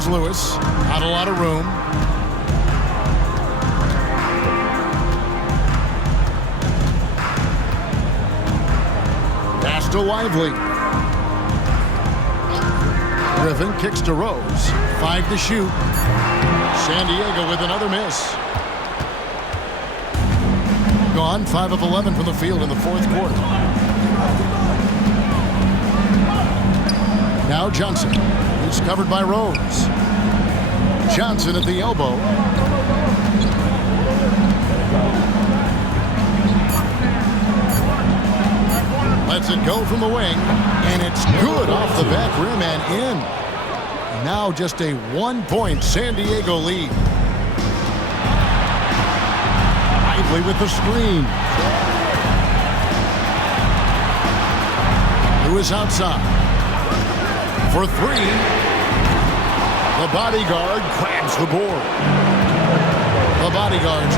here's Lewis. Not a lot of room. Pass to Lively. Griffin kicks to Rose. 5 to shoot. San Diego with another miss. Gone 5 of 11 from the field in the fourth quarter. Now Johnson. He's covered by Rose. Johnson at the elbow. Lets it go from the wing, and it's good off the back rim and in. Now just a 1-point San Diego lead. Lively with the screen. Lewis outside. For 3. The bodyguard grabs the board. The bodyguards.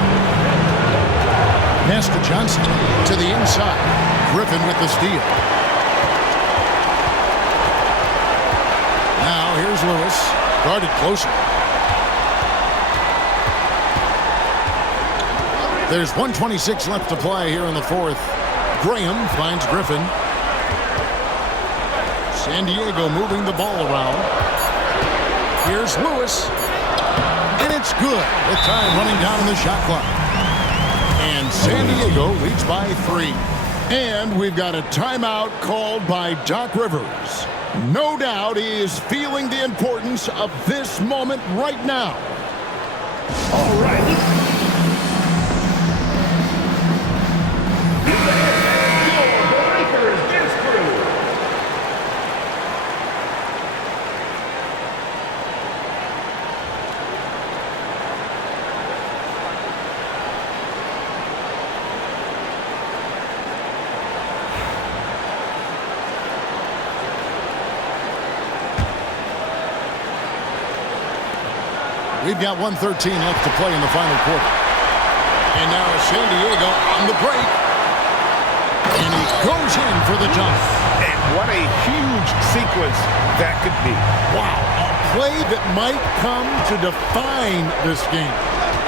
Pass to Johnson. To the inside. Griffin with the steal. Now here's Lewis. Guarded closer. There's 1:26 left to play here in the fourth. Graham finds Griffin. San Diego moving the ball around. Here's Lewis. And it's good. The time running down in the shot clock. And San Diego leads by 3. And we've got a timeout called by Doc Rivers. No doubt he is feeling the importance of this moment right now. All right. We've got 1:13 left to play in the final quarter. And now San Diego on the break. And he goes in for the dunk. And what a huge sequence that could be. Wow, a play that might come to define this game.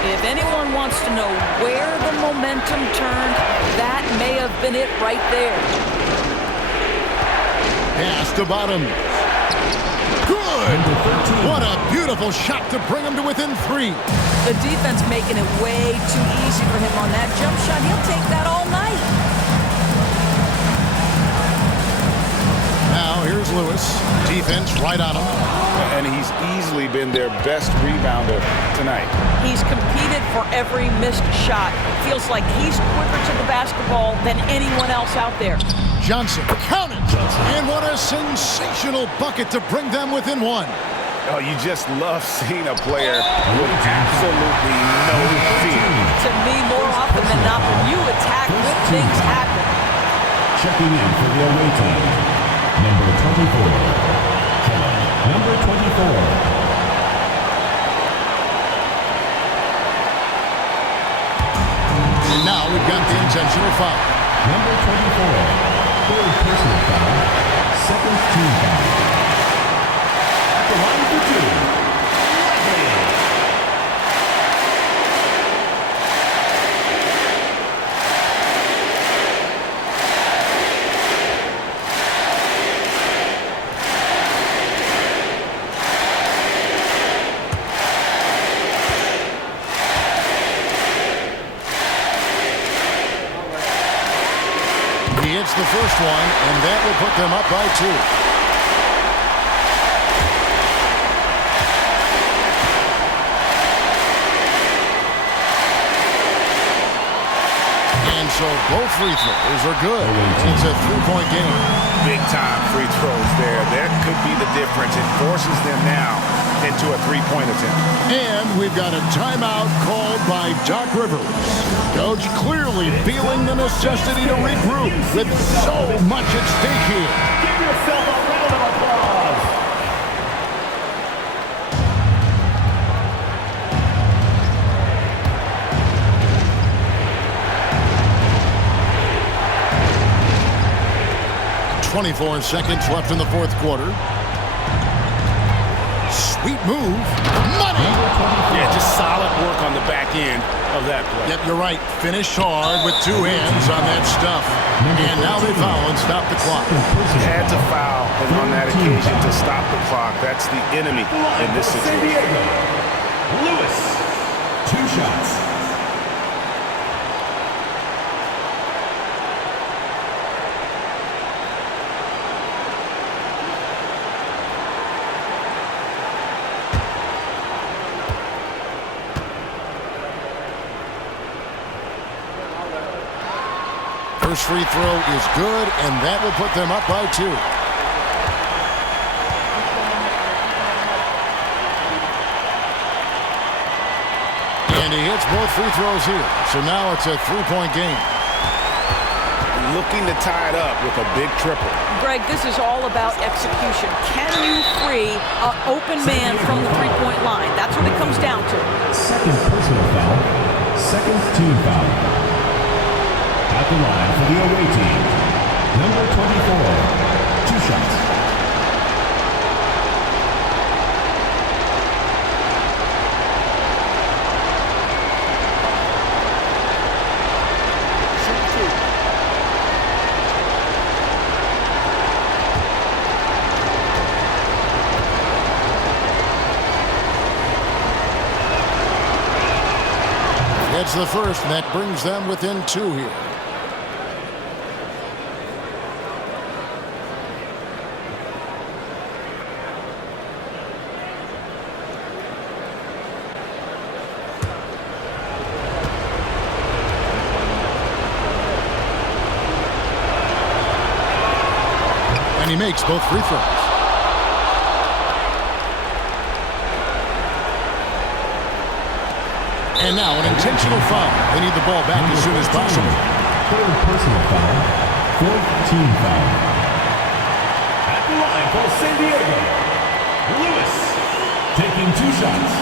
If anyone wants to know where the momentum turned, that may have been it right there. Pass to Bottoms. Good! What a beautiful shot to bring him to within 3. The defense making it way too easy for him on that jump shot. He'll take that all night. Now here's Lewis. Defense right on him. And he's easily been their best rebounder tonight. He's competed for every missed shot. Feels like he's quicker to the basketball than anyone else out there. Johnson, count it! And what a sensational bucket to bring them within 1. Oh, you just love seeing a player with absolutely no fear. To me, more often than not, when you attack, good things happen. Checking in for the away team, number 24. Number 24. And now we've got the intentional foul. Number 24. Third personal foul. Second team foul. At the line for 2. He hits the first one, and that will put them up by 2. And so both free throws are good. It's a 3-point game. Big time free throws there. That could be the difference. It forces them now into a 3-point attempt. And we've got a timeout called by Doc Rivers. Coach clearly feeling the necessity to regroup with so much at stake here. Give yourself a round of applause. "24 seconds left in the fourth quarter. Sweet move. Money! Yeah, just solid work on the back end of that play. Yep, you're right. Finished hard with two hands on that stuff. And now they foul and stop the clock. Had to foul, and on that occasion to stop the clock. That's the enemy in this situation. Lewis, 2 shots. First free throw is good, and that will put them up by 2. And he hits both free throws here. So now it's a 3-point game. Looking to tie it up with a big triple. Greg, this is all about execution. Can you free an open man from the three-point line? That's what it comes down to. Second personal foul. Second team foul. At the line for the away team, number 24, 2 shots. That's the first, and that brings them within 2 here. And he makes both free throws. And now an intentional foul. They need the ball back as soon as possible. Third personal foul. Fourth team foul. At the line for San Diego, Lewis, taking 2 shots.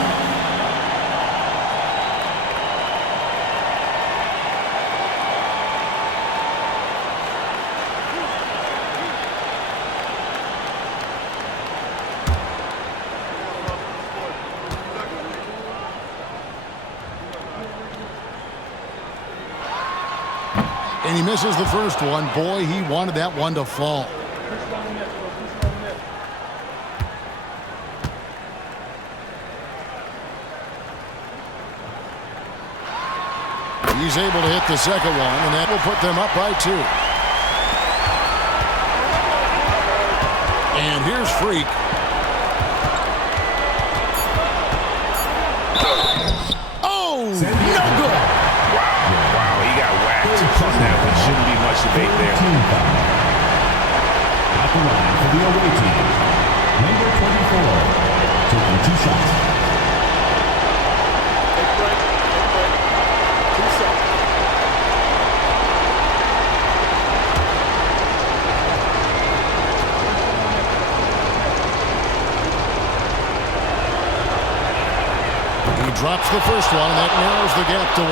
And he misses the first one. Boy, he wanted that one to fall. He's able to hit the second one, and that will put them up by 2. And here's Freak. Oh, no good. Wow, he got whacked on that one. Shouldn't be much debate there. At the line for the away team, number 24, taking 2 shots. Drops the first one, and that narrows the gap to 1.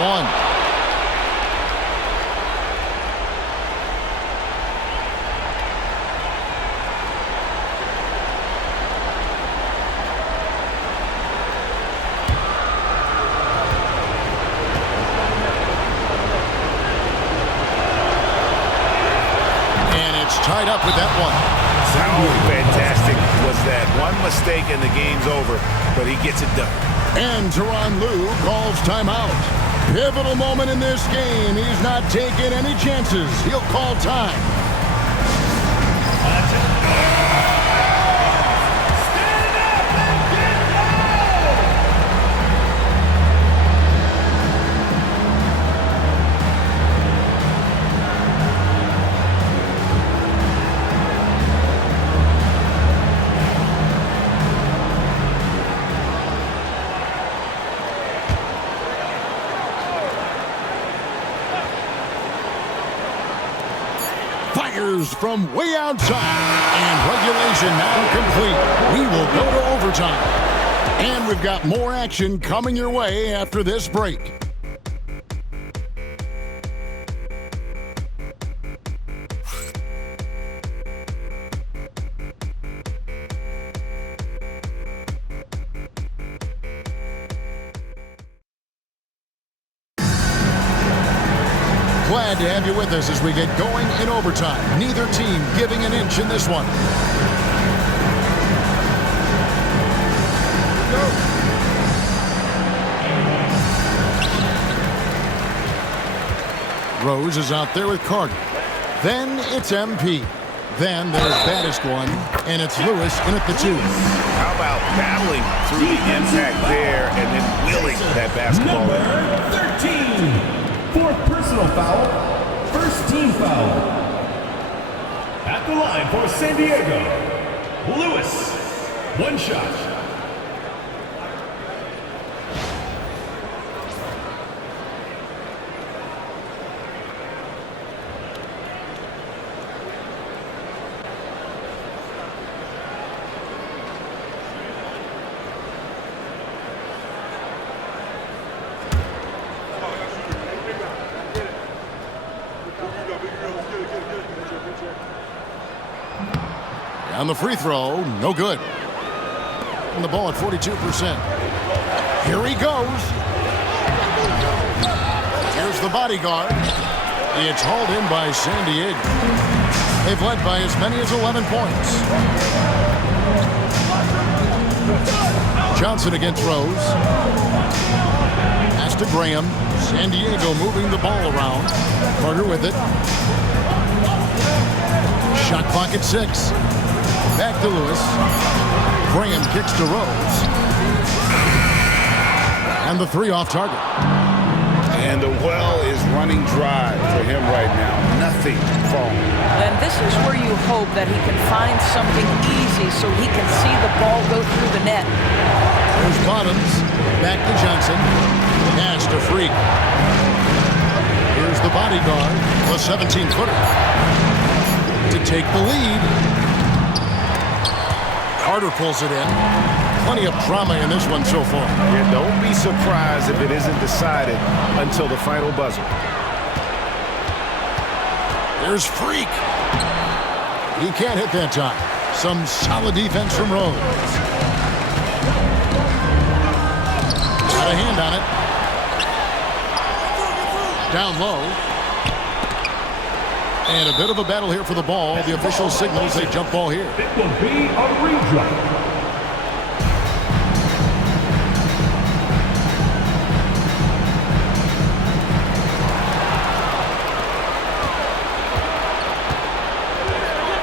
And it's tied up with that one. How fantastic was that? One mistake and the game's over, but he gets it done. And Tyronn Lue calls timeout. Pivotal moment in this game. He's not taking any chances. He'll call time. Fires from way outside. And regulation now complete. We will go to overtime. And we've got more action coming your way after this break. Glad to have you with us as we get going in overtime. Neither team giving an inch in this one. Rose is out there with Carter. Then it's MP. Then there's Baddest one, and it's Lewis in at the 2. How about battling through the impact there and then willing that basketball in? Number 13, fourth personal foul, first team foul. At the line for San Diego, Lewis, one shot. On the free throw, no good. And the ball at 42%. Here he goes. Here's the bodyguard. It's hauled in by San Diego. They've led by as many as 11 points. Johnson against Rose. Pass to Graham. San Diego moving the ball around. Carter with it. Shot clock at 6. Back to Lewis. Graham kicks to Rose. And the 3 off target. And the well is running dry for him right now. Nothing falling. And this is where you hope that he can find something easy so he can see the ball go through the net. There's Bottoms. Back to Johnson. Pass to Freak. Here's the bodyguard. The 17-footer. To take the lead. Carter pulls it in. Plenty of drama in this one so far. Yeah, don't be surprised if it isn't decided until the final buzzer. There's Freak. He can't hit that time. Some solid defense from Rose. Got a hand on it. Down low. And a bit of a battle here for the ball. The official signals a jump ball here. It will be a redraw.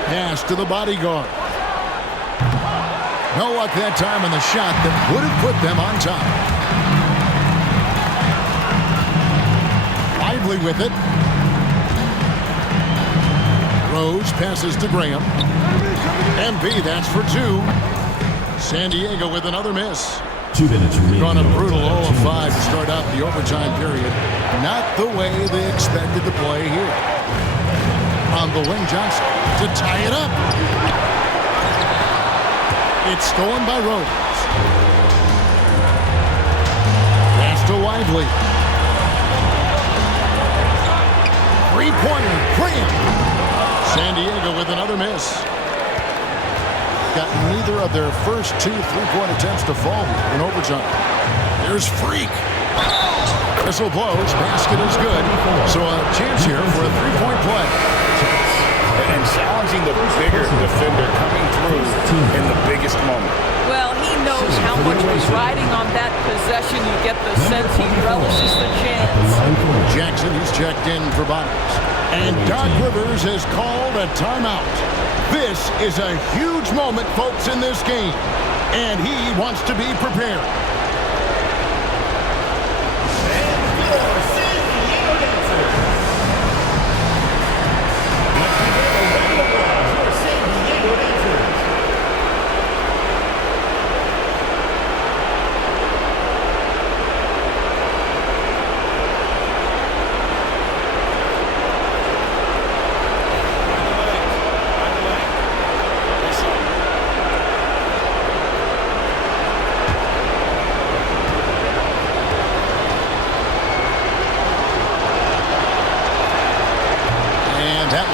Pass to the bodyguard. No luck that time on the shot that would have put them on top. Lively with it. Rose passes to Graham. MP, that's for 2. San Diego with another miss. 2 minutes remaining. Gone a brutal 0 of 5 to start out the overtime period. Not the way they expected to play here. On the wing, Johnson to tie it up. It's stolen by Rose. Pass to Lively. Three-pointer, Graham. San Diego with another miss. Got neither of their first 2 3-point attempts to fall in overtime. There's Freak. Whistle blows. Basket is good. So a chance here for a 3-point play. And challenging the bigger defender coming through in the biggest moment. Well, he knows how much was riding on that possession. You get the sense he relishes the chance. Jackson, he's checked in for Bottoms. And Doc Rivers has called a timeout. This is a huge moment, folks, in this game. And he wants to be prepared.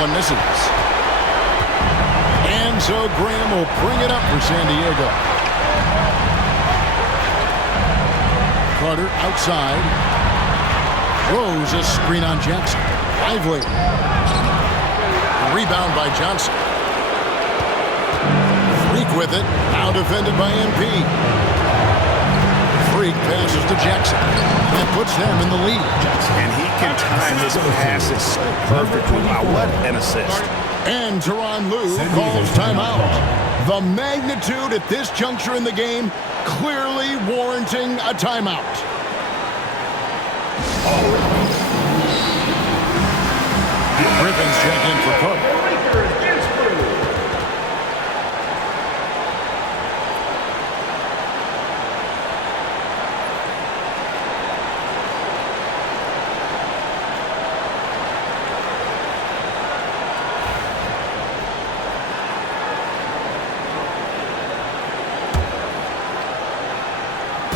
Misses. And so Graham will bring it up for San Diego. Carter outside. Rose a screen on Jackson. Lively. Rebound by Johnson. Freak with it. Now defended by MP. Freak passes to Jackson. That puts them in the lead. And he can time his passes so perfectly. Wow, what an assist. And Tyronn Lue calls timeout. The magnitude at this juncture in the game clearly warranting a timeout. Griffin's check in for Cook.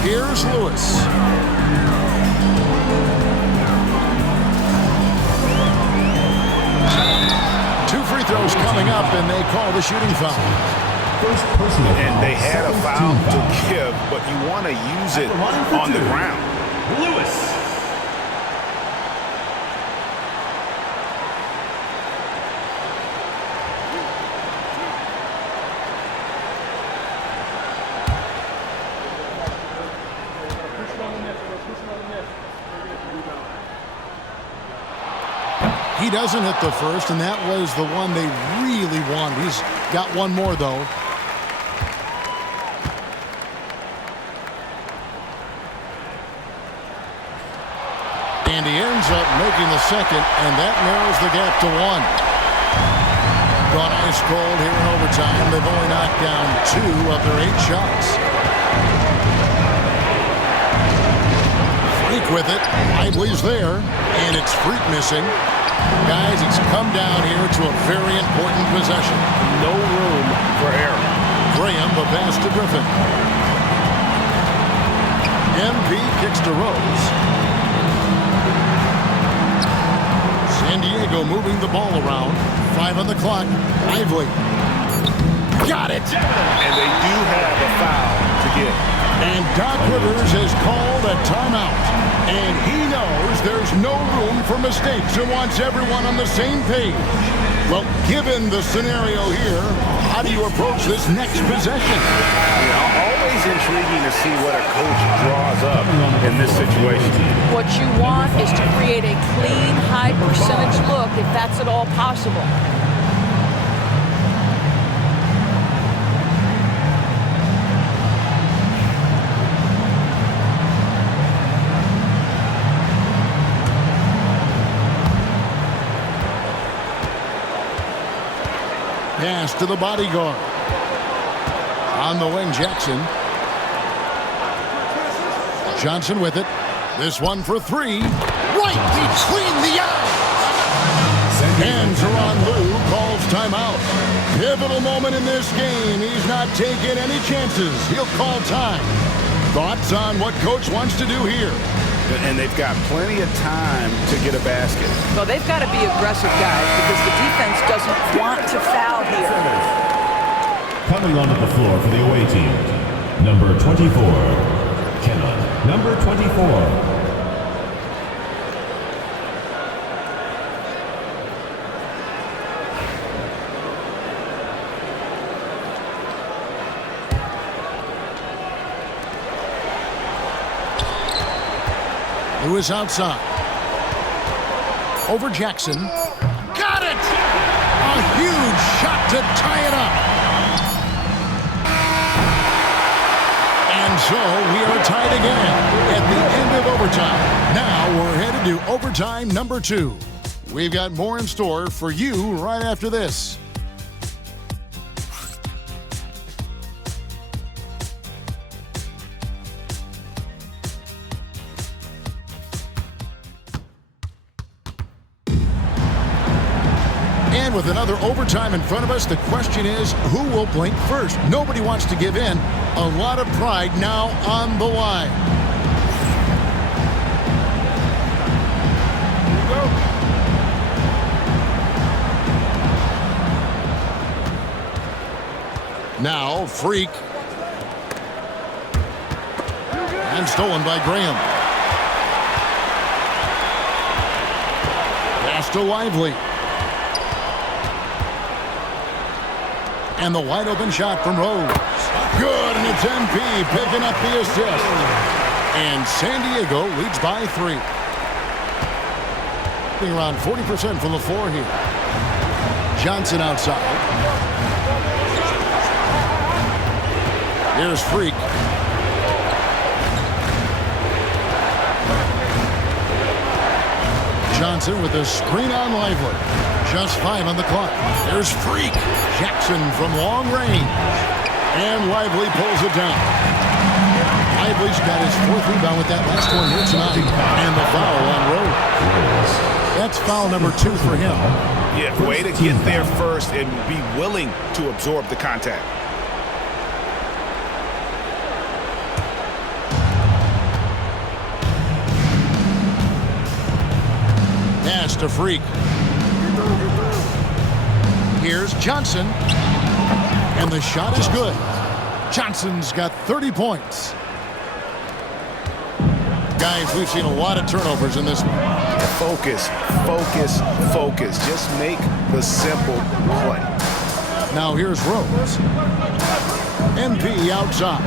Here's Lewis. Two free throws coming up, and they call the shooting foul. And they had a foul to give, but you want to use it on the ground. Lewis. He doesn't hit the first, and that was the one they really wanted. He's got one more, though. And he ends up making the second, and that narrows the gap to one. Gone ice cold here in overtime. They've only knocked down 2 of their 8 shots. Freak with it. Lively's there, and it's Freak missing. Guys, it's come down here to a very important possession. No room for error. Graham, the pass to Griffin. MP kicks to Rose. San Diego moving the ball around. 5 on the clock. Lively. Got it! And they do have a foul to give. And Doc Rivers has called a timeout. And he knows there's no room for mistakes and wants everyone on the same page. Well, given the scenario here, how do you approach this next possession? Always intriguing to see what a coach draws up in this situation. What you want is to create a clean, high percentage look if that's at all possible. Pass to the bodyguard. On the wing, Jackson. Johnson with it. This one for 3. Right between the eyes. And Tyronn Lue calls timeout. Pivotal moment in this game. He's not taking any chances. He'll call time. Thoughts on what coach wants to do here? And they've got plenty of time to get a basket. Well, they've got to be aggressive, guys, because the defense doesn't want to foul here. Coming onto the floor for the away team, number 24, Kenna. Number 24. Lewis outside. Over Jackson. Got it! A huge shot to tie it up. And so we are tied again at the end of overtime. Now we're headed to overtime number 2. We've got more in store for you right after this. And with another overtime in front of us, the question is, who will blink first? Nobody wants to give in. A lot of pride now on the line. Now, Freak. And stolen by Graham. Pass Pass to Lively. And the wide open shot from Rose. Good, and it's MP picking up the assist. And San Diego leads by 3. Being around 40% from the floor here. Johnson outside. Here's Freak. Johnson with a screen on Lively. Just 5 on the clock. There's Freak. Jackson from long range. And Lively pulls it down. Lively's got his 4th rebound with that last one here tonight. And the foul on Rose. That's foul number 2 for him. Yeah, way to get there first and be willing to absorb the contact. Pass to Freak. Here's Johnson. And the shot is good. Johnson's got 30 points. Guys, we've seen a lot of turnovers in this one. Focus, focus, focus. Just make the simple play. Now here's Rose. MP outside.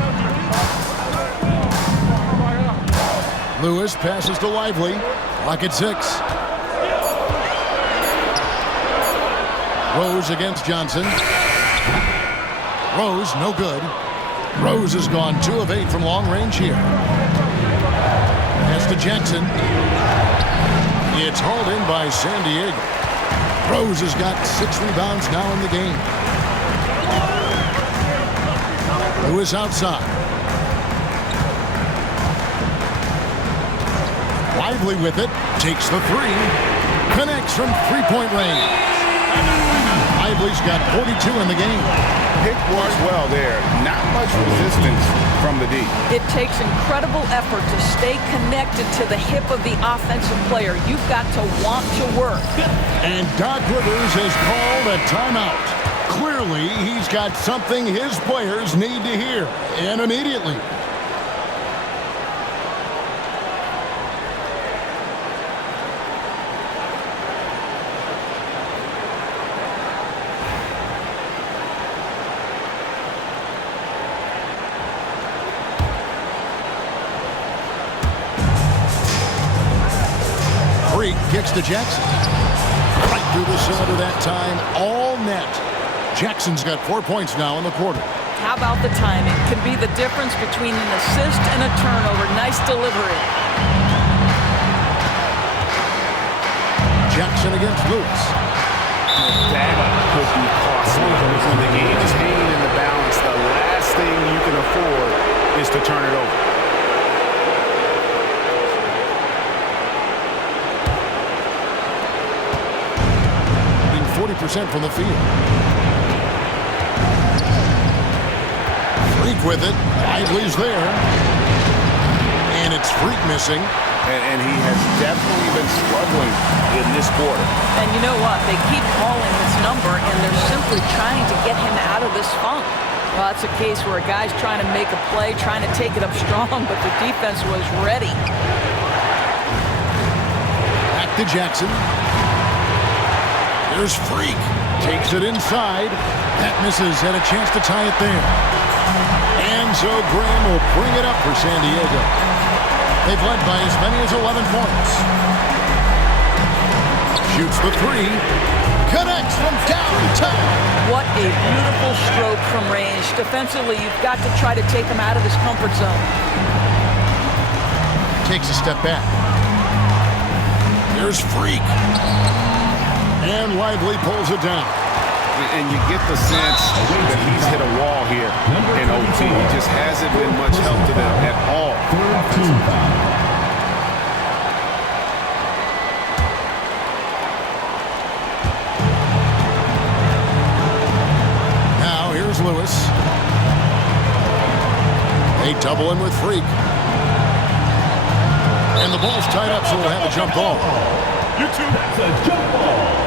Lewis passes to Lively. Clock at 6. Rose against Johnson. Rose, no good. Rose has gone 2 of 8 from long range here. Pass to Jackson. It's hauled in by San Diego. Rose has got 6 rebounds now in the game. Lewis outside. Lively with it. Takes the 3. Connects from 3-point range. Lively's got 42 in the game. Pick works well there. Not much resistance from the D. It takes incredible effort to stay connected to the hip of the offensive player. You've got to want to work. And Doc Rivers has called a timeout. Clearly, he's got something his players need to hear, and immediately. Kicks to Jackson. Right through the cylinder that time. All net. Jackson's got 4 points now in the quarter. How about the timing? Can be the difference between an assist and a turnover. Nice delivery. Jackson against Lewis. That could be costly. When the game is hanging in the balance, the last thing you can afford is to turn it over. 40% from the field. Freak with it. Lively's there. And it's Freak missing. And he has definitely been struggling in this quarter. And you know what? They keep calling his number, and they're simply trying to get him out of this funk. Well, that's a case where a guy's trying to make a play, trying to take it up strong, but the defense was ready. Back to Jackson. There's Freak. Takes it inside. That misses. Had a chance to tie it there. And so Graham will bring it up for San Diego. They've led by as many as 11 points. Shoots the 3. Connects from downtown. What a beautiful stroke from range. Defensively, you've got to try to take him out of his comfort zone. Takes a step back. There's Freak. And Lively pulls it down. And you get the sense that he's hit a wall here in OT. He just hasn't been much help to them at all. Now here's Lewis. They double him with Freak. And the ball's tied up, so we'll have a jump ball. That's a jump ball.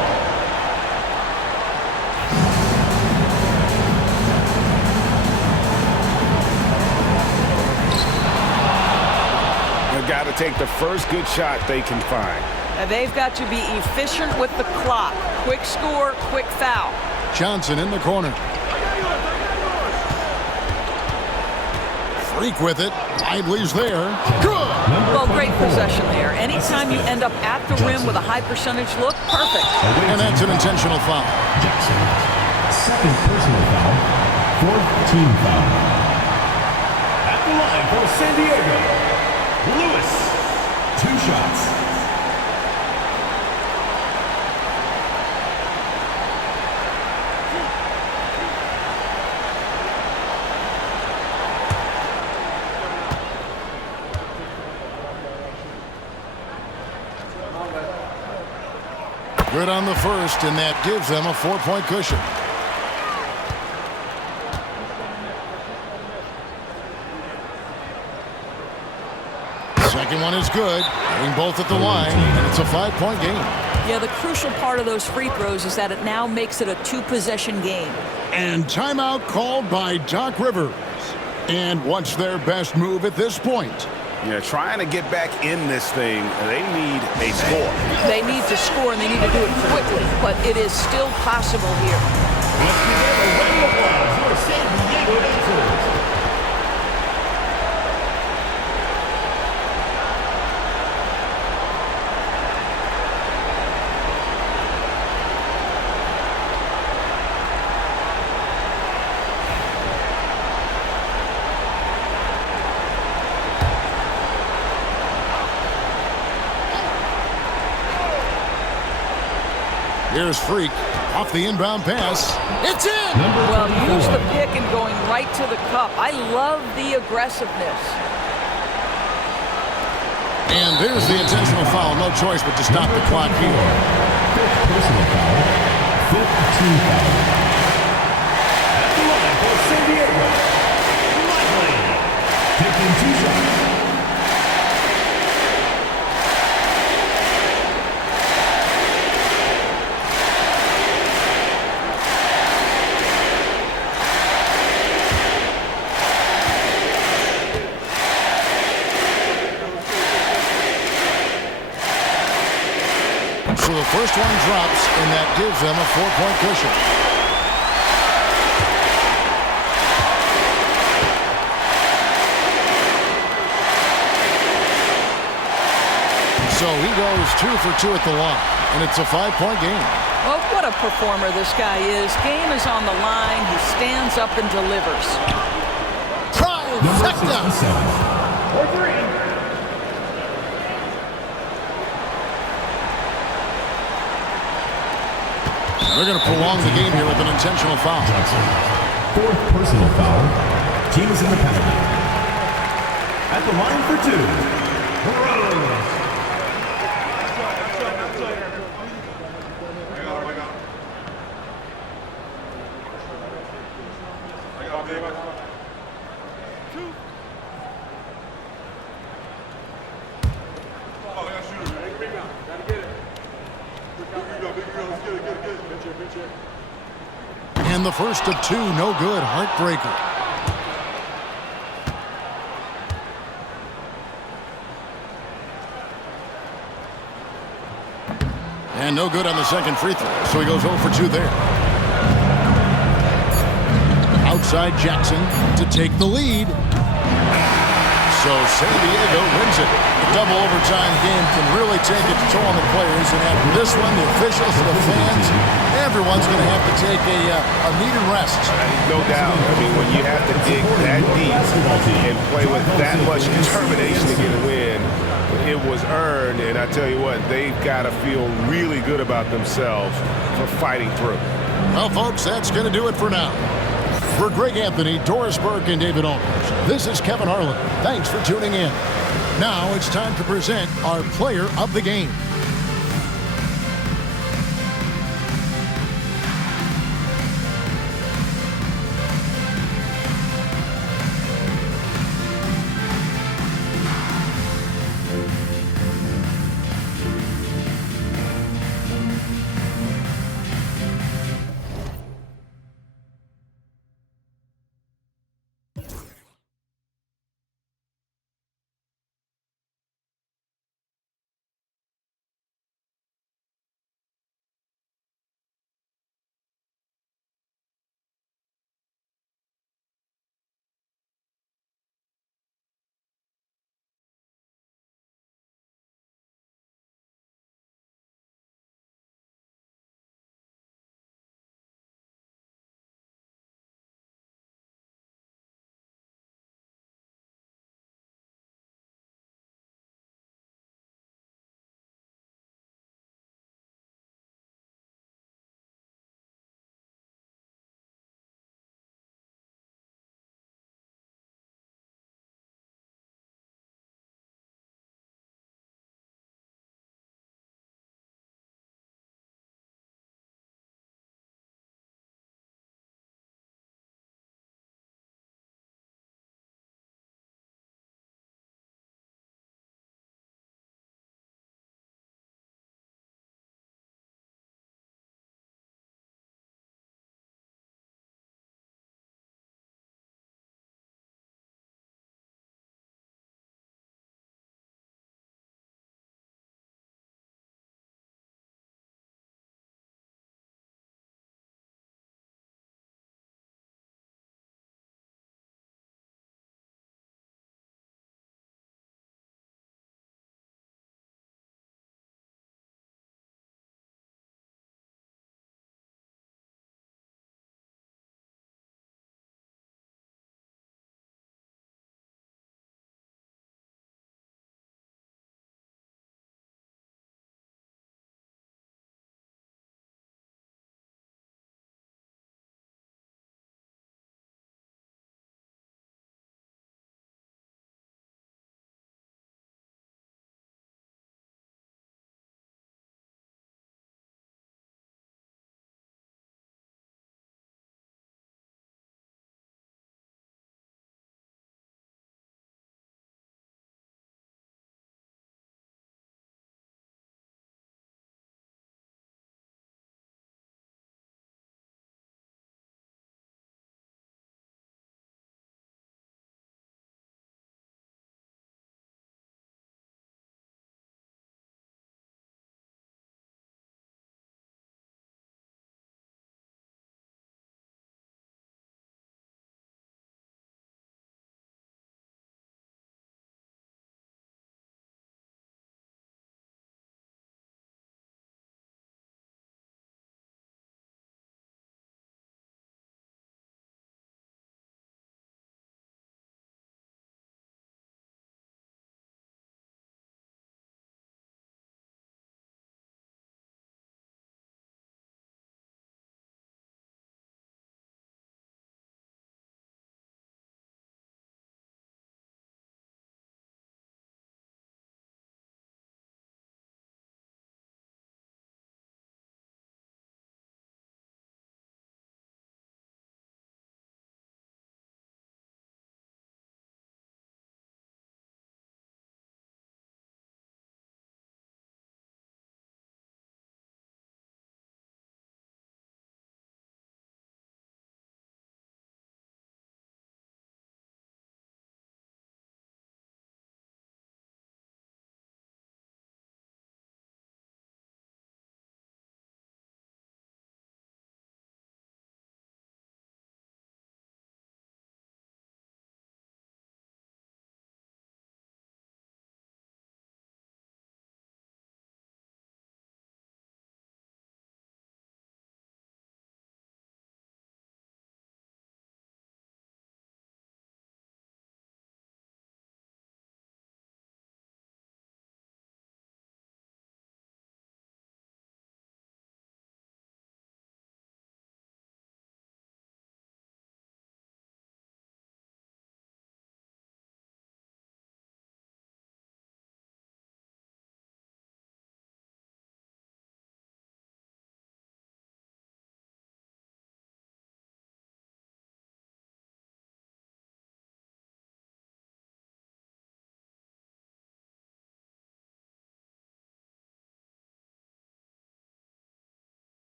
They've got to take the first good shot they can find. They've got to be efficient with the clock. Quick score, quick foul. Johnson in the corner. Freak with it. Lively's there. Good. Well, great possession there. Anytime you end up at the rim with a high percentage look, perfect. And that's an intentional foul. Jackson. Second personal foul. Fourth team foul. At the line for San Diego, Lewis. 2 shots. Good on the first, and that gives them a 4-point cushion. Second one is good. Hitting both at the line, and it's a 5-point game. Yeah, the crucial part of those free throws is that it now makes it a 2-possession game. And timeout called by Doc Rivers. And what's their best move at this point? Yeah, trying to get back in this thing, they need a score. They need to score, and they need to do it quickly, but it is still possible here. Let's begin a round of applause for San Diego Dancers. Here's Freak off the inbound pass. It's in! Well, use the pick and going right to the cup. I love the aggressiveness. And there's the intentional foul. No choice but to stop the clock here. Fifth personal foul. Fifth team foul. At the line for San Diego, Lively. Taking 2 shots. So the first one drops, and that gives them a 4-point cushion. So he goes 2 for 2 at the line, and it's a 5-point game. Well, what a performer this guy is. Game is on the line. He stands up and delivers. Trifecta! For 3. They're going to prolong the game here with an intentional foul. Johnson. Fourth personal foul. Team is in the penalty. At the line for 2. Rose. And the first of 2, no good. Heartbreaker. And no good on the second free throw, so he goes 0 for 2 there. Outside Jackson to take the lead. So San Diego wins it. The double overtime game can really take its toll on the players, and after this one, the officials, the fans, everyone's going to have to take a needed rest. No doubt. I mean, when you have to dig that deep and play with that much determination to get a win, it was earned, and I tell you what, they've got to feel really good about themselves for fighting through. Well, folks, that's going to do it for now. For Greg Anthony, Doris Burke, and David Olmers, this is Kevin Harlan. Thanks for tuning in. Now it's time to present our player of the game.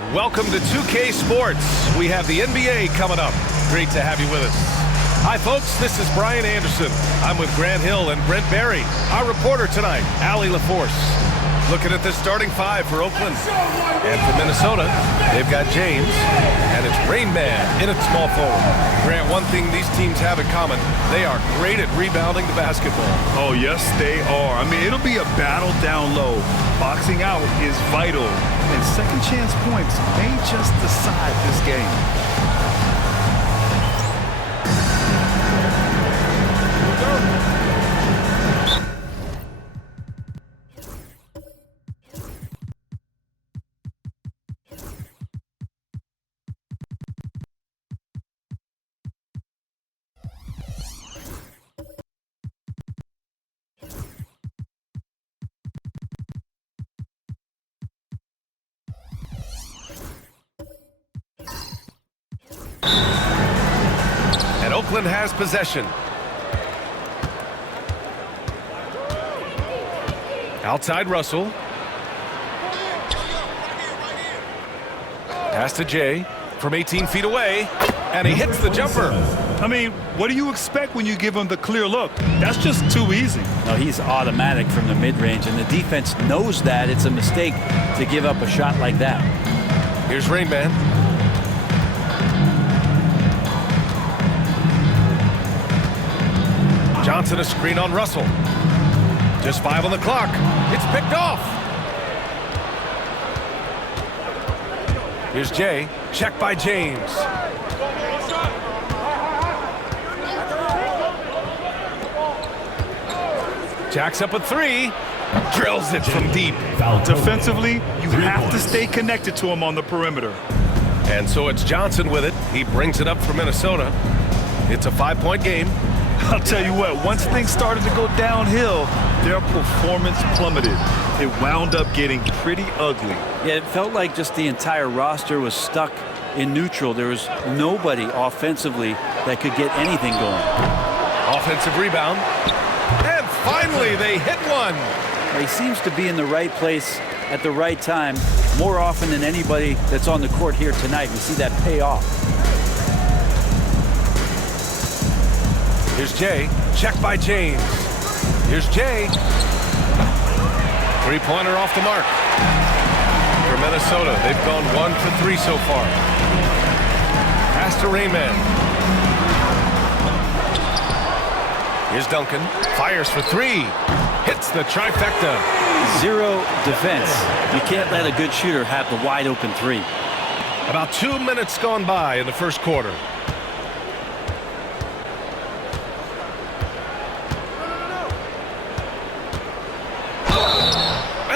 Welcome to 2K Sports. We have the NBA coming up. Great to have you with us. Hi, folks. This is Brian Anderson. I'm with Grant Hill and Brent Barry. Our reporter tonight, Allie LaForce. Looking at the starting five for Oakland. And for Minnesota, they've got James, and it's Rain Man in at small forward. Grant, one thing these teams have in common, they are great at rebounding the basketball. Oh, yes, they are. I mean, it'll be a battle down low. Boxing out is vital, and second chance points may just decide this game. And Oakland has possession. Outside Russell. Pass to Jay from 18 feet away, and he hits the jumper. I mean, what do you expect when you give him the clear look? That's just too easy. No, he's automatic from the mid-range, and the defense knows that it's a mistake to give up a shot like that. Here's Rain Man. Johnson a screen on Russell. Just 5 on the clock. It's picked off. Here's Jay. Check by James. Jacks up a 3. Drills it from deep. Defensively, you have to stay connected to him on the perimeter. And so it's Johnson with it. He brings it up for Minnesota. It's a 5-point game. I'll tell you what, once things started to go downhill, their performance plummeted. It wound up getting pretty ugly. Yeah, it felt like just the entire roster was stuck in neutral. There was nobody offensively that could get anything going. Offensive rebound. And finally, they hit one. He seems to be in the right place at the right time more often than anybody that's on the court here tonight. We see that pay off. Here's Jay. Check by James. Here's Jay. Three-pointer off the mark. For Minnesota, they've gone 1 for 3 so far. Pass to Rayman. Here's Duncan. Fires for 3. Hits the trifecta. Zero defense. You can't let a good shooter have the wide open 3. About 2 minutes gone by in the first quarter.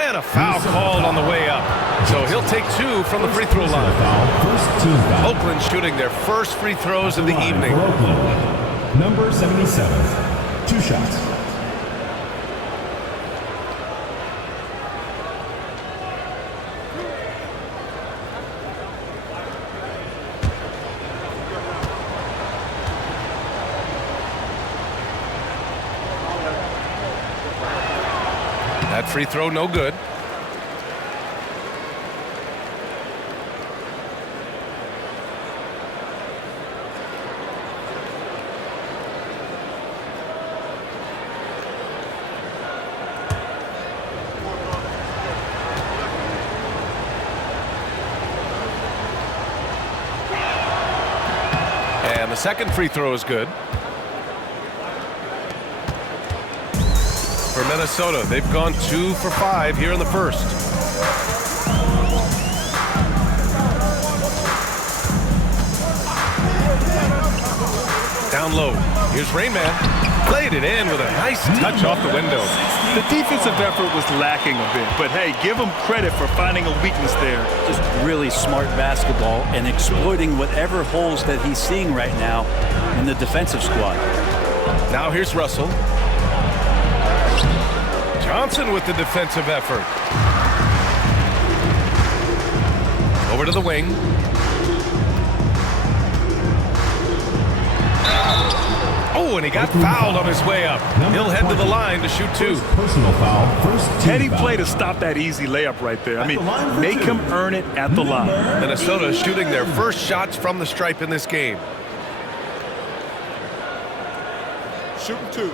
And a foul called on the way up. So he'll take 2 from the free throw line. First team foul. Oakland shooting their first free throws of the evening. For Oakland, number 77. 2 shots. That free throw no good. And the second free throw is good. For Minnesota, they've gone 2 for 5 here in the first. Down low. Here's Rayman. Played it in with a nice touch off the window. The defensive effort was lacking a bit, but hey, give him credit for finding a weakness there. Just really smart basketball and exploiting whatever holes that he's seeing right now in the defensive squad. Now here's Russell. Johnson with the defensive effort. Over to the wing. Oh, and he got fouled on his way up. He'll head to the line to shoot 2. Personal foul. First team Heady foul. play to stop that easy layup right there. I mean, make him earn it at the line. Minnesota shooting their first shots from the stripe in this game. Shooting 2.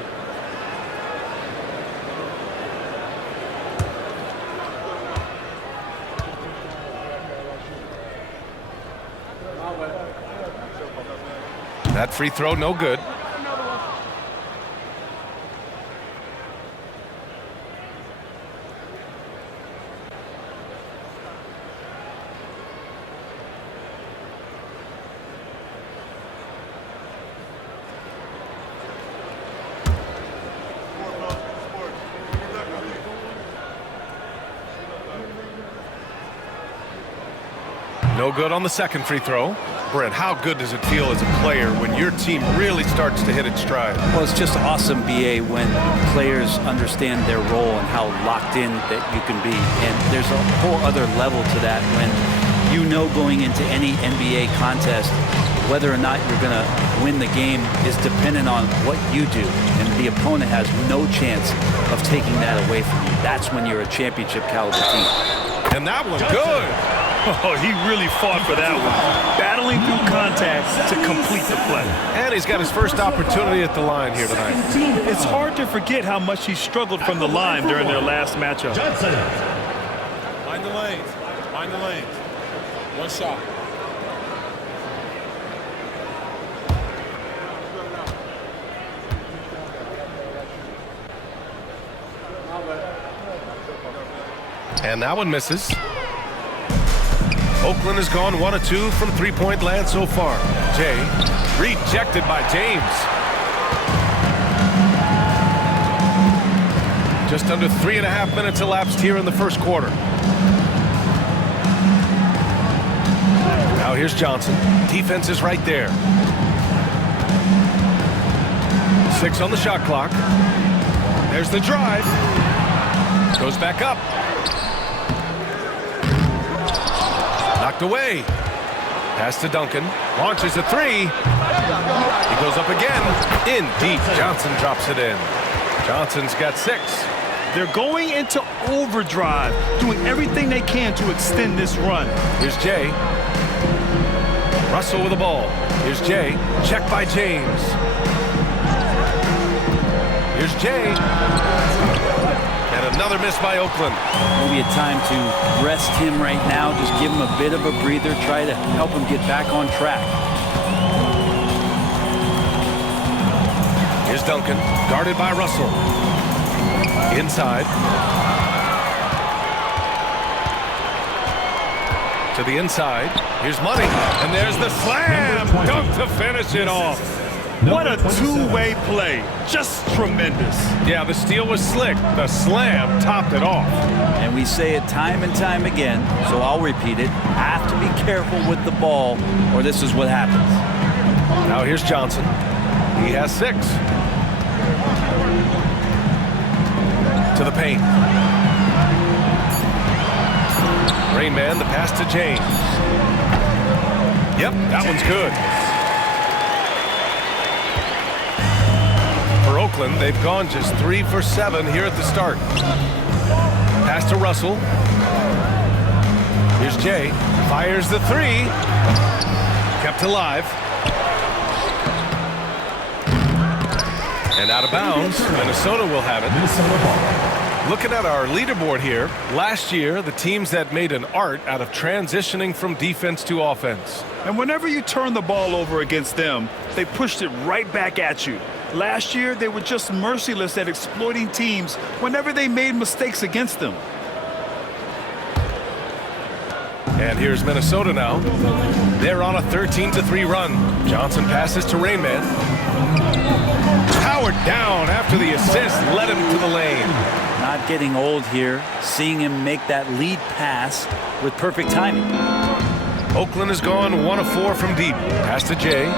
That free throw, no good. No good on the second free throw. Brent, how good does it feel as a player when your team really starts to hit its stride? Well, it's just awesome, BA, when players understand their role and how locked in that you can be. And there's a whole other level to that when you know going into any NBA contest whether or not you're going to win the game is dependent on what you do. And the opponent has no chance of taking that away from you. That's when you're a championship caliber team. And that was good. Oh, he really fought for that one. Battling through contact to complete the play. And he's got his first opportunity at the line here tonight. It's hard to forget how much he struggled from the line during their last matchup. Mind the lanes. Mind the lanes. One shot. And that one misses. Oakland has gone 1 of 2 from three-point land so far. Jay rejected by James. Just under 3.5 minutes elapsed here in the first quarter. Now here's Johnson. Defense is right there. 6 on the shot clock. There's the drive. Goes back up. Knocked away. Pass to Duncan. Launches a 3. He goes up again. In deep. Johnson drops it in. Johnson's got 6. They're going into overdrive, doing everything they can to extend this run. Here's Jay. Russell with the ball. Here's Jay. Check by James. Here's Jay. And another miss by Oakland. Maybe a time to rest him right now. Just give him a bit of a breather. Try to help him get back on track. Here's Duncan. Guarded by Russell. Inside. To the inside. Here's Money. And there's the slam. Dunk to finish it off. What a two-way play. Just tremendous. Yeah, the steal was slick. The slam topped it off. And we say it time and time again, so I'll repeat it. Have to be careful with the ball, or this is what happens. Now here's Johnson. He has 6. To the paint. Rain Man, the pass to James. Yep, that one's good. For Oakland, they've gone just 3 for 7 here at the start. Pass to Russell. Here's Jay. Fires the 3. Kept alive. And out of bounds. Minnesota will have it. Looking at our leaderboard here, last year, the teams that made an art out of transitioning from defense to offense. And whenever you turn the ball over against them, they pushed it right back at you. Last year, they were just merciless at exploiting teams whenever they made mistakes against them. And here's Minnesota now. They're on a 13-3 run. Johnson passes to Rain Man. Powered down after the assist led him to the lane. Not getting old here. Seeing him make that lead pass with perfect timing. Oakland has gone 1 of 4 from deep. Pass to Jay.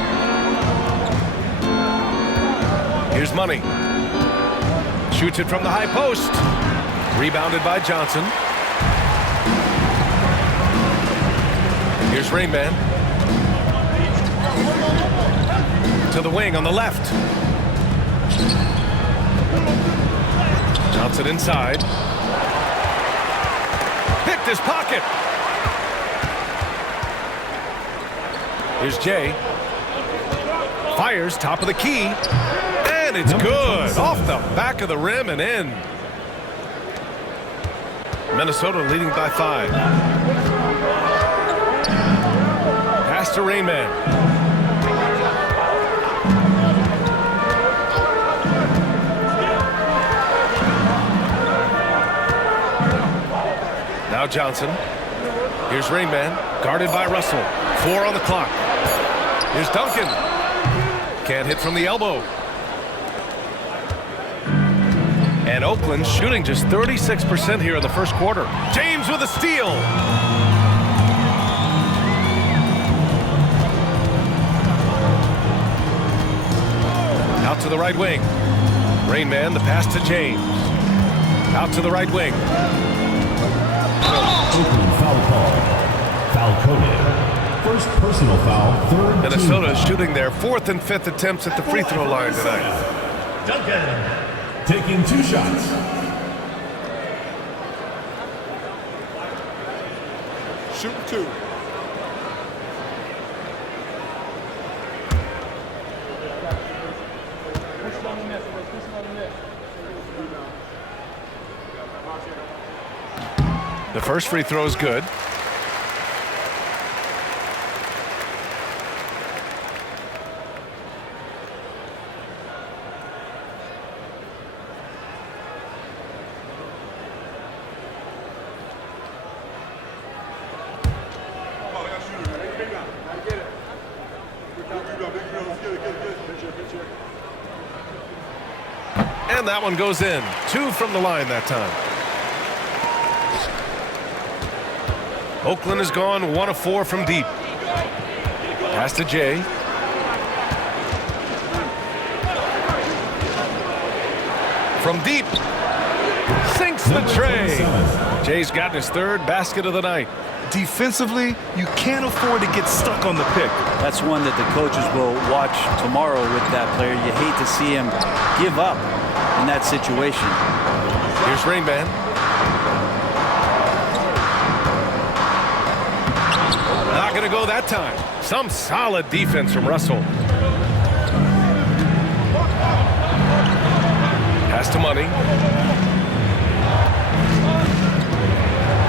Here's Money. Shoots it from the high post. Rebounded by Johnson. Here's Rain Man. To the wing on the left. Johnson inside. Picked his pocket. Here's Jay. Fires top of the key. And it's good. Off the back of the rim and in. Minnesota leading by 5. Pass to Rain Man. Now Johnson. Here's Rain Man, guarded by Russell. 4 on the clock. Here's Duncan. Can't hit from the elbow. And Oakland shooting just 36% here in the first quarter. James with a steal. Out to the right wing. Rain Man, the pass to James. Out to the right wing. Oakland foul call. Foul coded. First personal foul, third. Minnesota is shooting their 4th and 5th attempts at the free throw line tonight. Duncan taking 2 shots. Shoot 2. The first free throw is good. And that one goes in. 2 from the line that time. Oakland has gone 1 of 4 from deep. Pass to Jay. From deep. Sinks the tray. Jay's gotten his 3rd basket of the night. Defensively, you can't afford to get stuck on the pick. That's one that the coaches will watch tomorrow with that player. You hate to see him give up in that situation. Here's Rain Man. Not going to go that time. Some solid defense from Russell. Pass to Money.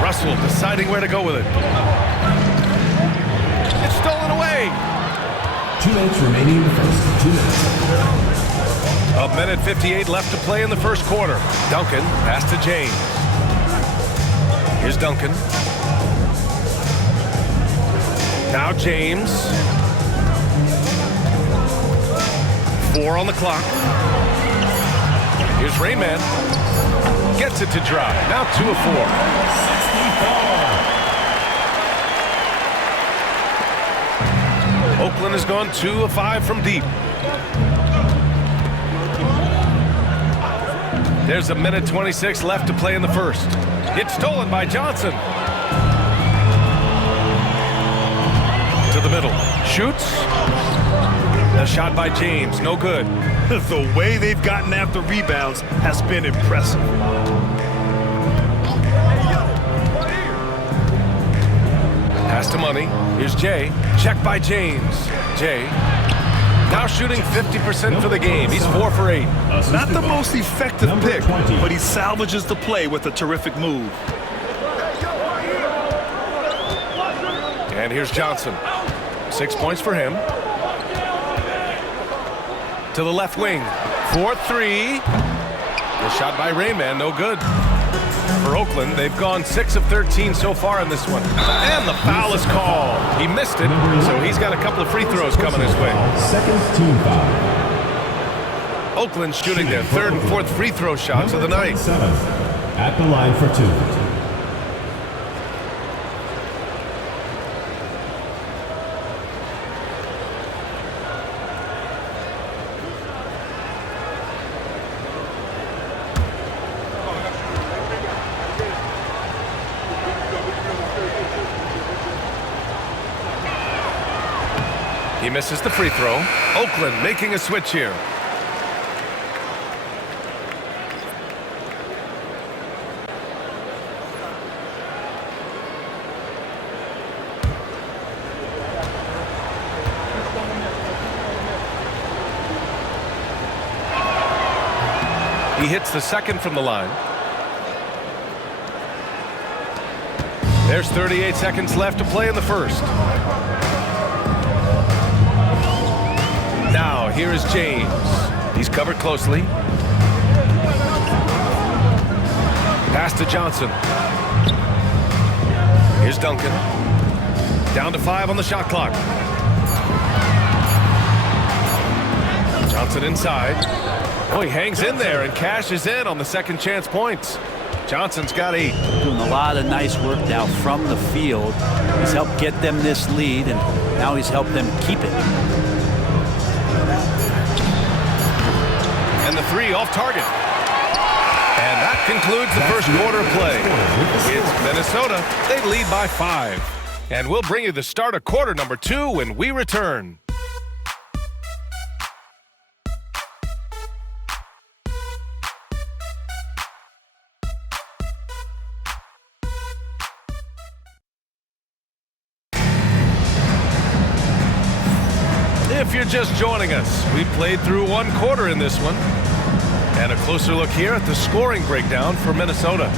Russell deciding where to go with it. It's stolen away. 2 minutes remaining in the first. 2 minutes. 1:58 left to play in the first quarter. Duncan, pass to James. Here's Duncan. Now James. 4 on the clock. Here's Rain Man. Gets it to dry. Now 2 of 4. Oakland has gone 2 of 5 from deep. There's 1:26 left to play in the first. It's stolen by Johnson. To the middle. Shoots. The shot by James. No good. The way they've gotten after rebounds has been impressive. Pass to Money. Here's Jay. Check by James. Jay. Now shooting 50% for the game. He's 4 for 8. Not the most effective pick, but he salvages the play with a terrific move. And here's Johnson. 6 points for him. To the left wing. 4-3. The shot by Rayman, no good. For Oakland, they've gone 6 of 13 so far in this one. And the foul is called. He missed it, so he's got a couple of free throws coming his way. Second team foul. Oakland shooting their 3rd and 4th free throw shots of the night. At the line for 2. He misses the free throw. Oakland making a switch here. He hits the second from the line. There's 38 seconds left to play in the first. Now, here is James. He's covered closely. Pass to Johnson. Here's Duncan. Down to 5 on the shot clock. Johnson inside. Oh, he hangs in there and cashes in on the second chance points. Johnson's got 8. Doing a lot of nice work now from the field. He's helped get them this lead, and now he's helped them keep it. And the 3 off target. And that concludes the first quarter of play. It's Minnesota. They lead by 5. And we'll bring you the start of quarter number 2 when we return. If you're just joining us, we played through 1 quarter in this one. And a closer look here at the scoring breakdown for Minnesota.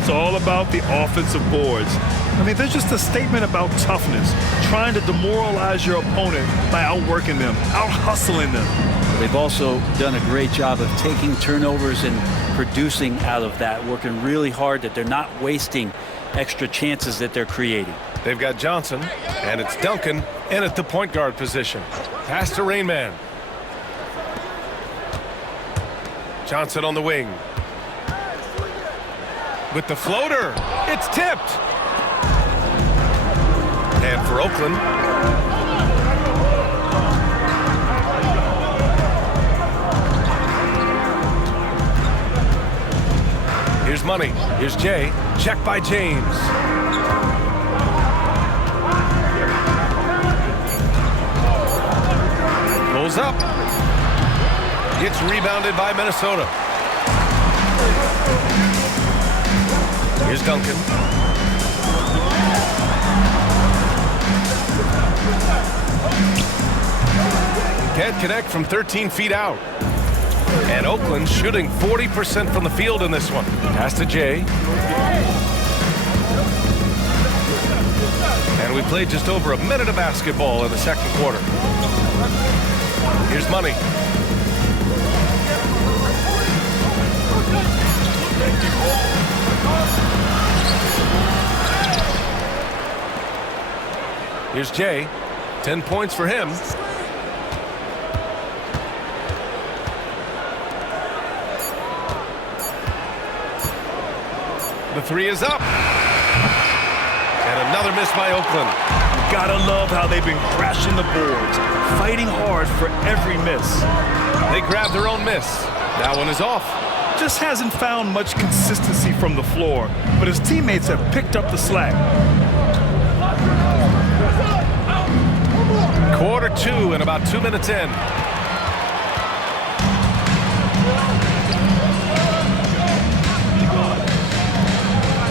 It's all about the offensive boards. I mean, they're just a statement about toughness, trying to demoralize your opponent by outworking them, out-hustling them. They've also done a great job of taking turnovers and producing out of that, working really hard that they're not wasting extra chances that they're creating. They've got Johnson, and it's Duncan in at the point guard position. Pass to Rainman. Johnson on the wing. With the floater, it's tipped. And for Oakland, here's Money. Here's Jay. Check by James. Pulls up. It's rebounded by Minnesota. Here's Duncan. Can't connect from 13 feet out. And Oakland shooting 40% from the field in this one. Pass to Jay. And we played just over a minute of basketball in the second quarter. Here's Money. Here's Jay. 10 points for him. The 3 is up. And another miss by Oakland. Gotta love how they've been crashing the boards, fighting hard for every miss. They grabbed their own miss. That one is off. Just hasn't found much consistency from the floor, but his teammates have picked up the slack. Quarter 2 and about 2 minutes in.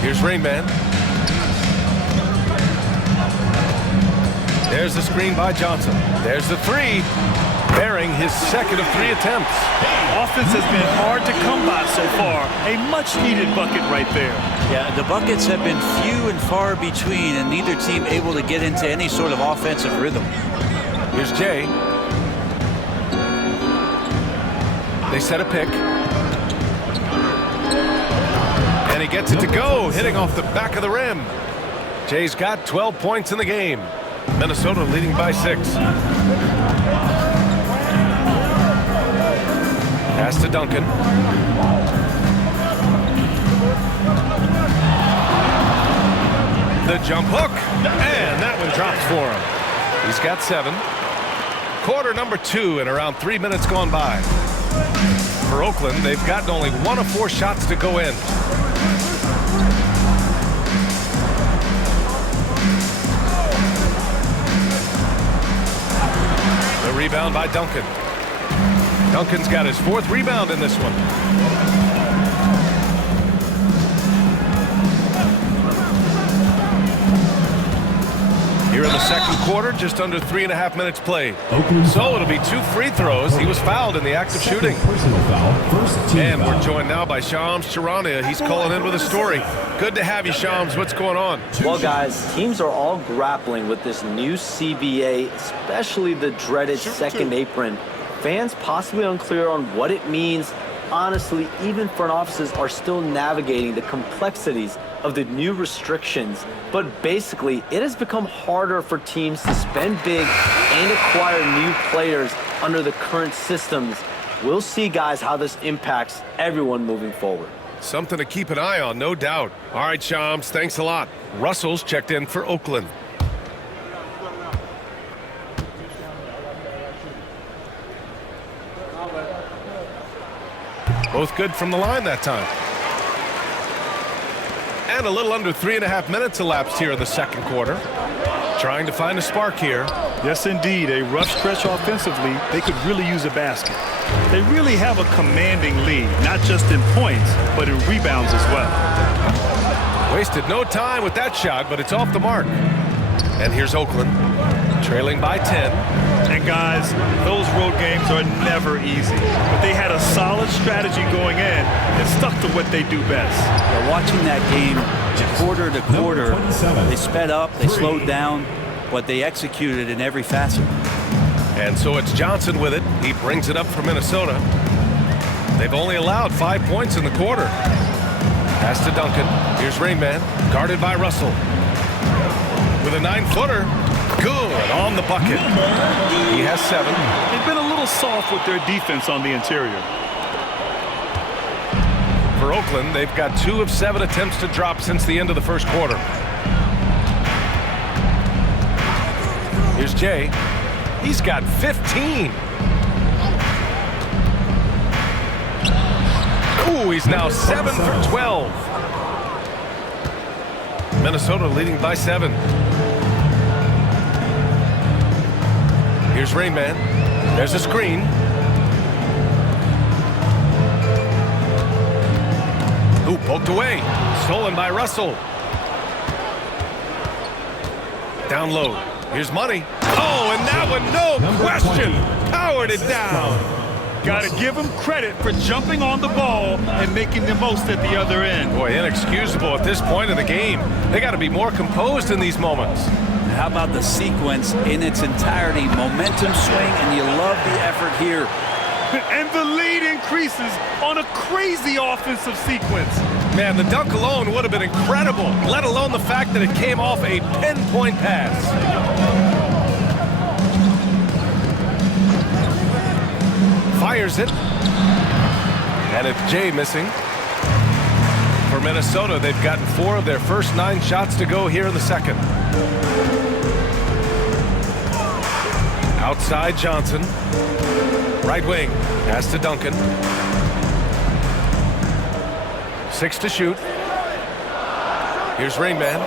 Here's Rainman. There's the screen by Johnson. There's the 3, bearing his second of 3 attempts. Offense has been hard to come by so far. A much-needed bucket right there. Yeah, the buckets have been few and far between, and neither team able to get into any sort of offensive rhythm. Here's Jay. They set a pick. And he gets it to go, hitting off the back of the rim. Jay's got 12 points in the game. Minnesota leading by 6. Pass to Duncan. The jump hook. And that one drops for him. He's got 7. Quarter number 2 and around 3 minutes gone by. For Oakland, they've gotten only 1 of 4 shots to go in. The rebound by Duncan. Duncan's got his 4th rebound in this one. Here in the second quarter, just under 3.5 minutes played. Oakland So it'll be 2 free throws. He was fouled in the act of shooting. Personal foul. First team And we're foul. joined now by Shams Charania. He's calling in with a story. Good to have you, Shams. What's going on? Well, guys, teams are all grappling with this new CBA, especially the dreaded second apron. Fans possibly unclear on what it means. Honestly, even front offices are still navigating the complexities of the new restrictions. But basically, it has become harder for teams to spend big and acquire new players under the current systems. We'll see, guys, how this impacts everyone moving forward. Something to keep an eye on, no doubt. All right, Shams, thanks a lot. Russell's checked in for Oakland. Both good from the line that time. And a little under 3.5 minutes elapsed here in the second quarter. Trying to find a spark here. Yes, indeed. A rough stretch offensively. They could really use a basket. They really have a commanding lead, not just in points, but in rebounds as well. Wasted no time with that shot, but it's off the mark. And here's Oakland, trailing by 10. And guys, those road games are never easy. But they had a solid strategy going in and stuck to what they do best. Yeah, watching that game quarter to quarter, they sped up, they slowed down, but they executed in every facet. And so it's Johnson with it. He brings it up for Minnesota. They've only allowed 5 points in the quarter. Pass to Duncan. Here's Rainman, guarded by Russell. With a 9-footer. Good on the bucket. He has 7. They've been a little soft with their defense on the interior. For Oakland, they've got 2 of 7 attempts to drop since the end of the first quarter. Here's Jay. He's got 15. Ooh, he's now 7 for 12. Minnesota leading by 7. Here's Rainman. There's a screen. Ooh, poked away. Stolen by Russell. Down low. Here's Money. Oh, and that one, no question, powered it down. Got to give him credit for jumping on the ball and making the most at the other end. Boy, inexcusable at this point in the game. They got to be more composed in these moments. How about the sequence in its entirety? Momentum swing, and you love the effort here. And the lead increases on a crazy offensive sequence. Man, the dunk alone would have been incredible, let alone the fact that it came off a pinpoint pass. Fires it. And it's Jay missing. For Minnesota, they've gotten 4 of their first 9 shots to go here in the second. Outside Johnson. Right wing. Pass to Duncan. 6 to shoot. Here's Rainman.